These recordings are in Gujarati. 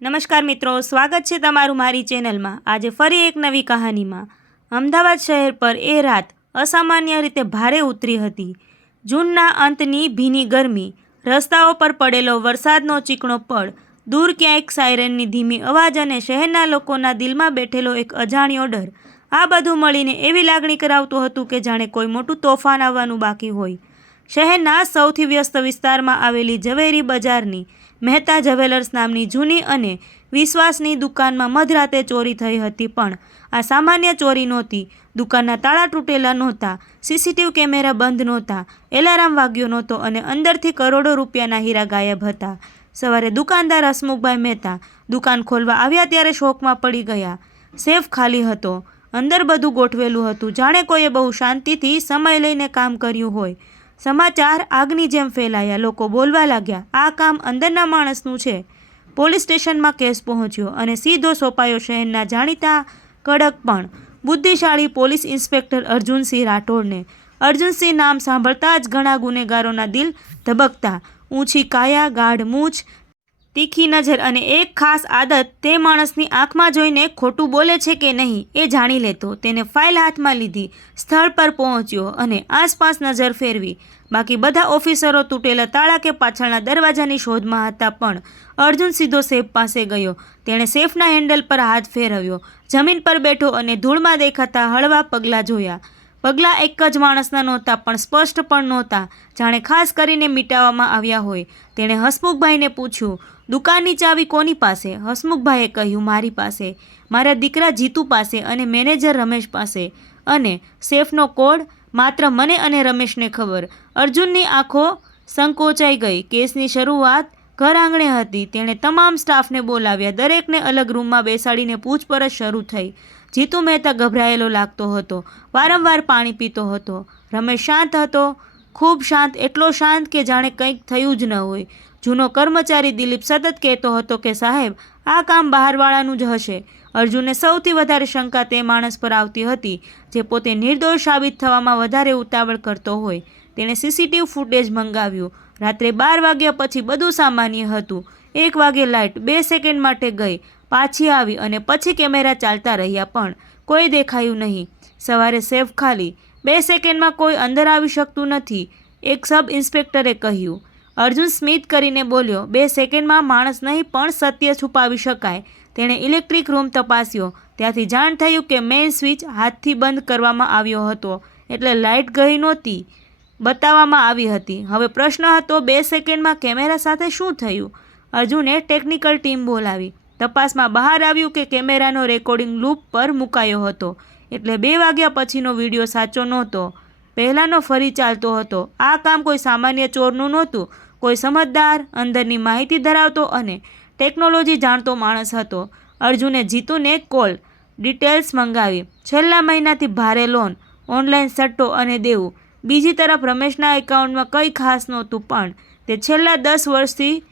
નમસ્કાર મિત્રો, સ્વાગત છે તમારું મારી ચેનલમાં। આજે ફરી એક નવી કહાનીમાં। અમદાવાદ શહેર પર એ રાત અસામાન્ય રીતે ભારે ઉતરી હતી। જૂનના અંતની ભીની ગરમી, રસ્તાઓ પર પડેલો વરસાદનો ચીકણો પડ, દૂર ક્યાંક સાયરનની ધીમી અવાજ અને શહેરના લોકોના દિલમાં બેઠેલો એક અજાણ્યો ડર, આ બધું મળીને એવી લાગણી કરાવતું હતું કે જાણે કોઈ મોટું તોફાન આવવાનું બાકી હોય। શહેરના સૌથી વ્યસ્ત વિસ્તારમાં આવેલી ઝવેરી બજારની મહેતા જ્વેલર્સ નામની જૂની અને વિશ્વાસની દુકાનમાં મધરાતે ચોરી થઈ હતી। પણ આ સામાન્ય ચોરી નહોતી। દુકાનના તાળા તૂટેલા નહોતા, સીસીટીવી કેમેરા બંધ નહોતા, એલાર્મ વાગ્યો નહોતો અને અંદરથી કરોડો રૂપિયાના હીરા ગાયબ હતા। સવારે દુકાનદાર હસમુખભાઈ મહેતા દુકાન ખોલવા આવ્યા ત્યારે શોકમાં પડી ગયા। સેફ ખાલી હતો, અંદર બધું ગોઠવેલું હતું, જાણે કોઈએ બહુ શાંતિથી સમય લઈને કામ કર્યું હોય। સમાચાર આગની જેમ ફેલાયા। લોકો બોલવા લાગ્યા, આ કામ અંદરના માણસનું છે। પોલીસ સ્ટેશનમાં કેસ પહોંચ્યો અને સીધો સોંપાયો શહેરના જાણીતા કડક પણ બુદ્ધિશાળી પોલીસ ઇન્સ્પેક્ટર અર્જુનસિંહ રાઠોડને। અર્જુનસિંહ નામ સાંભળતા જ ઘણા ગુનેગારોના દિલ ધબકતા। ઊંચી કાયા, ગાઢ મૂછ, તીખી નજર અને એક ખાસ આદત, તે માણસની આંખમાં જોઈને ખોટું બોલે છે કે નહીં એ જાણી લેતો। તેને ફાઇલ હાથમાં લીધી, સ્થળ પર પહોંચ્યો અને આસપાસ નજર ફેરવી। બાકી બધા ઓફિસરો તૂટેલા તાળા કે પાછળના દરવાજાની શોધમાં હતા, પણ અર્જુન સીધો સેફ પાસે ગયો। તેણે સેફના હેન્ડલ પર હાથ ફેરવ્યો, જમીન પર બેઠો અને ધૂળમાં દેખાતા હળવા પગલાં જોયા। પગલાં એક જ માણસના નહોતા, પણ સ્પષ્ટ પણ નહોતા, જાણે ખાસ કરીને મીટાવવામાં આવ્યા હોય। તેણે હસમુખભાઈને પૂછ્યું, દુકાનની ચાવી કોની પાસે? હસમુખભાઈએ કહ્યું, મારી પાસે, મારા દીકરા જીતુ પાસે અને મેનેજર રમેશ પાસે। અને સેફનો કોડ? માત્ર મને અને રમેશને ખબર। અર્જુનની આંખો સંકોચાઈ ગઈ। કેસની શરૂઆત ઘર આંગણે હતી। તેણે તમામ સ્ટાફને બોલાવ્યા, દરેકને અલગ રૂમમાં બેસાડીને પૂછપરછ શરૂ થઈ। જીતુ મહેતા ગભરાયેલો લાગતો હતો, વારંવાર પાણી પીતો હતો। રમેશ શાંત હતો, ખૂબ શાંત, એટલો શાંત કે જાણે કંઈક થયું જ ન હોય। જૂનો કર્મચારી દિલીપ સતત કહેતો હતો કે સાહેબ, આ કામ બહારવાળાનું જ હશે। અર્જુનને સૌથી વધારે શંકા તે માણસ પર આવતી હતી જે પોતે નિર્દોષ સાબિત થવામાં વધારે ઉતાવળ કરતો હોય। તેણે સીસીટીવી ફૂટેજ મંગાવ્યું। રાત્રે 12 વાગ્યા પછી બધું સામાન્ય હતું। 1 વાગે લાઇટ 2 સેકન્ડ માટે ગઈ, પાછી આવી અને પછી કેમેરા ચાલતા રહ્યા, પણ કોઈ દેખાયું નહીં। સવારે સેફ ખાલી, 2 સેકન્ડમાં કોઈ અંદર આવી શકતું નથી, એક સબ ઇન્સ્પેક્ટરે કહ્યું। અર્જુન સ્મિત કરીને બોલ્યો, 2 સેકન્ડમાં માણસ નહીં પણ સત્ય છુપાવી શકાય। તેણે ઇલેક્ટ્રિક રૂમ તપાસ્યો, ત્યાંથી જાણ થયું કે મેઇન સ્વિચ હાથથી બંધ કરવામાં આવ્યો હતો, એટલે લાઇટ ગઈ નહોતી, બતાવવામાં આવી હતી। હવે પ્રશ્ન હતો, 2 સેકન્ડમાં કેમેરા સાથે શું થયું? અર્જુને ટેકનિકલ ટીમ બોલાવી। તપાસમાં બહાર આવ્યું કે કેમેરાનો રેકોર્ડિંગ લૂપ પર મુકાયો હતો, એટલે 2 વાગ્યા પછીનો વિડીયો સાચો નહોતો, પહેલાંનો ફરી ચાલતો હતો। આ કામ કોઈ સામાન્ય ચોરનું નહોતું, કોઈ સમજદાર, અંદરની માહિતી ધરાવતો અને ટેકનોલોજી જાણતો માણસ હતો। અર્જુને જીતુને કોલ ડિટેલ્સ મંગાવી, છેલ્લા મહિનાથી ભારે લોન, ઓનલાઈન સટ્ટો અને દેવું। બીજી તરફ રમેશના એકાઉન્ટમાં કંઈ ખાસ નહોતું, પણ તે છેલ્લા 10 વર્ષથી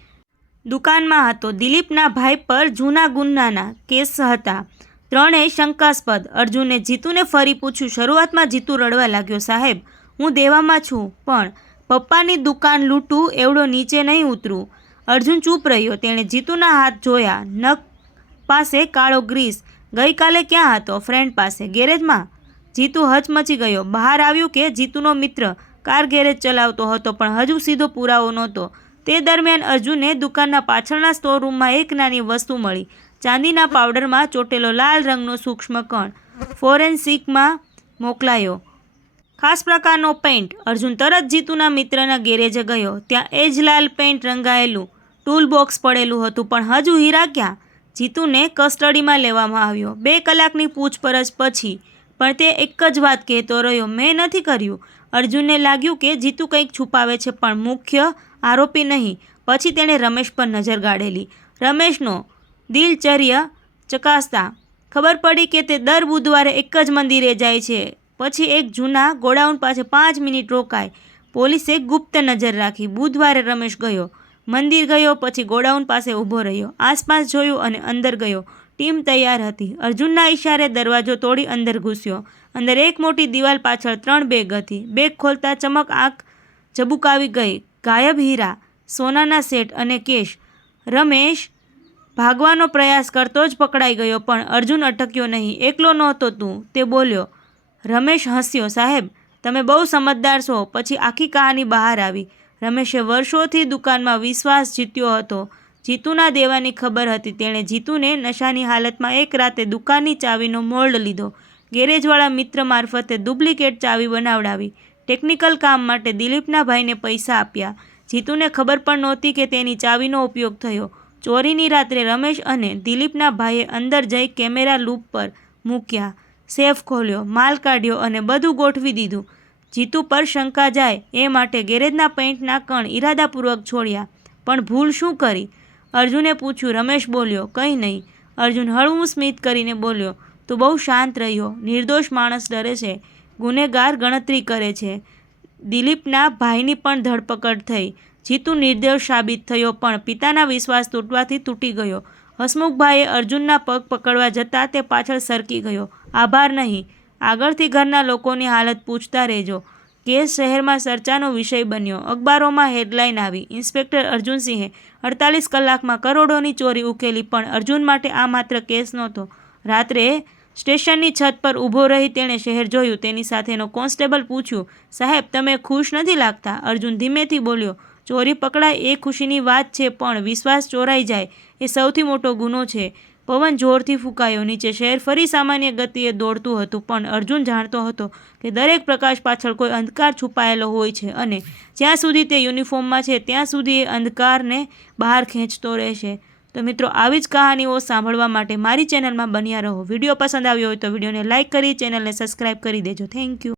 દુકાનમાં હતો। દિલીપના ભાઈ પર જૂના ગુનાના કેસ હતા, ત્રણેય શંકાસ્પદ। અર્જુને જીતુને ફરી પૂછ્યું। શરૂઆતમાં જીતુ રડવા લાગ્યો, સાહેબ, હું દેવામાં છું, પણ પપ્પાની દુકાન લૂંટું એવડો નીચે નહીં ઉતરું। અર્જુન ચૂપ રહ્યો। તેણે જીતુના હાથ જોયા, નખ પાસે કાળો ગ્રીસ। ગઈકાલે ક્યાં હતો? ફ્રેન્ડ પાસે, ગેરેજમાં? જીતુ હચમચી ગયો। બહાર આવ્યું કે જીતુનો મિત્ર કાર ગેરેજ ચલાવતો હતો, પણ હજુ સીધો પુરાવો નહોતો। તે દરમિયાન અર્જુને દુકાનના પાછળના સ્ટોરરૂમમાં એક નાની વસ્તુ મળી, ચાંદીના પાવડરમાં ચોટેલો લાલ રંગનો સૂક્ષ્મ કણ, ફોરેન્સિકમાં મોકલાયો, ખાસ પ્રકારનો પેઇન્ટ। અર્જુન તરત જીતુના મિત્રના ગેરેજે ગયો। ત્યાં એ જ લાલ પેઇન્ટ રંગાયેલું ટૂલ બોક્સ પડેલું હતું, પણ હજુ હીરા ક્યાં? જીતુને કસ્ટડીમાં લેવામાં આવ્યો। 2 કલાકની પૂછપરછ પછી પણ તે એક જ વાત કહેતો રહ્યો, મેં નથી કર્યું। અર્જુનને લાગ્યું કે જીતુ કંઈક છુપાવે છે, પણ મુખ્ય આરોપી નહીં। પછી તેણે રમેશ પર નજર ગાળેલી। રમેશનો દિનચર્યા ચકાસતા ખબર પડી કે તે દર બુધવારે એક જ મંદિરે જાય છે, પછી એક જૂના ગોડાઉન પાસે 5 મિનિટ રોકાય। પોલીસે ગુપ્ત નજર રાખી। બુધવારે રમેશ ગયો, મંદિર ગયો, પછી ગોડાઉન પાસે ઊભો રહ્યો, આસપાસ જોયું અને અંદર ગયો। ટીમ તૈયાર હતી। અર્જુનના ઇશારે દરવાજો તોડી અંદર ઘૂસ્યો। અંદર એક મોટી દિવાલ પાછળ 3 બેગ હતી। બેગ ખોલતા ચમક આંખ ઝબુકાવી ગઈ। ગાયબ હીરા, સોનાના સેટ અને કેશ। રમેશ ભાગવાનો પ્રયાસ કરતો જ પકડાઈ ગયો, પણ અર્જુન અટક્યો નહીં. એકલો નહોતો તું, તે બોલ્યો. રમેશ હસ્યો. સાહેબ, તમે બહુ સમજદાર છો. પછી આખી કહાની બહાર આવી. રમેશે વર્ષોથી દુકાનમાં વિશ્વાસ જીત્યો હતો. જીતુના દેવાની ખબર હતી. તેણે જીતુને નશાની હાલતમાં એક રાતે દુકાનની ચાવીનો મોલ્ડ લીધો. ગેરેજવાળા મિત્ર મારફતે ડુપ્લિકેટ ચાવી બનાવડાવી. ટેકનિકલ કામ માટે દિલીપના ભાઈને પૈસા આપ્યા. જીતુને ખબર પણ નહોતી કે તેની ચાવીનો ઉપયોગ થયો. ચોરીની રાત્રે રમેશ અને દિલીપના ભાઈએ અંદર જઈ કેમેરા લૂપ પર મૂક્યા, સેફ ખોલ્યો, માલ કાઢ્યો અને બધું ગોઠવી દીધું. જીતુ પર શંકા જાય એ માટે ગેરેજના પેઇન્ટના કણ ઇરાદાપૂર્વક છોડ્યા. પણ ભૂલ શું કરી? અર્જુને પૂછ્યું. રમેશ બોલ્યો, કંઈ નહીં. અર્જુન હળવું સ્મિત કરીને બોલ્યો, તું બહુ શાંત રહ્યો. નિર્દોષ માણસ ડરે છે, ગુનેગાર ગણતરી કરે છે. દિલીપના ભાઈની પણ ધરપકડ થઈ. જીતુ નિર્દોષ સાબિત થયો, પણ પિતાના વિશ્વાસ તૂટવાથી તૂટી ગયો. હસમુખભાઈએ અર્જુનના પગ પકડવા જતાં તે પાછળ સરકી ગયો. આભાર નહીં. આગળથી ઘરના લોકોની હાલત પૂછતા રહેજો. કેસ શહેરમાં ચર્ચાનો વિષય બન્યો. અખબારોમાં હેડલાઇન આવી. ઇન્સ્પેક્ટર અર્જુનસિંહે 48 કલાકમાં કરોડોની ચોરી ઉકેલી. પણ અર્જુન માટે આ માત્ર કેસ નહોતો. રાત્રે સ્ટેશનની છત પર ઊભો રહી તેણે શહેર જોયું. તેની સાથેનો કોન્સ્ટેબલ પૂછ્યું, સાહેબ, તમે ખુશ નથી લાગતા? અર્જુન ધીમેથી બોલ્યો, ચોરી પકડાય એ ખુશીની વાત છે, પણ વિશ્વાસ ચોરાઈ જાય એ સૌથી મોટો ગુનો છે. પવન જોરથી ફૂંકાયો. નીચે શહેર ફરી સામાન્ય ગતિએ દોડતું હતું, પણ અર્જુન જાણતો હતો કે દરેક પ્રકાશ પાછળ કોઈ અંધકાર છુપાયેલો હોય છે, અને જ્યાં સુધી તે યુનિફોર્મમાં છે ત્યાં સુધી એ અંધકારને બહાર ખેંચતો રહેશે. તો મિત્રો, આવી જ કહાનીઓ સાંભળવા માટે મારી ચેનલમાં બન્યા રહો. વિડીયો પસંદ આવ્યો હોય તો વિડીયોને લાઇક કરી ચેનલને સબસ્ક્રાઈબ કરી દેજો. Thank you.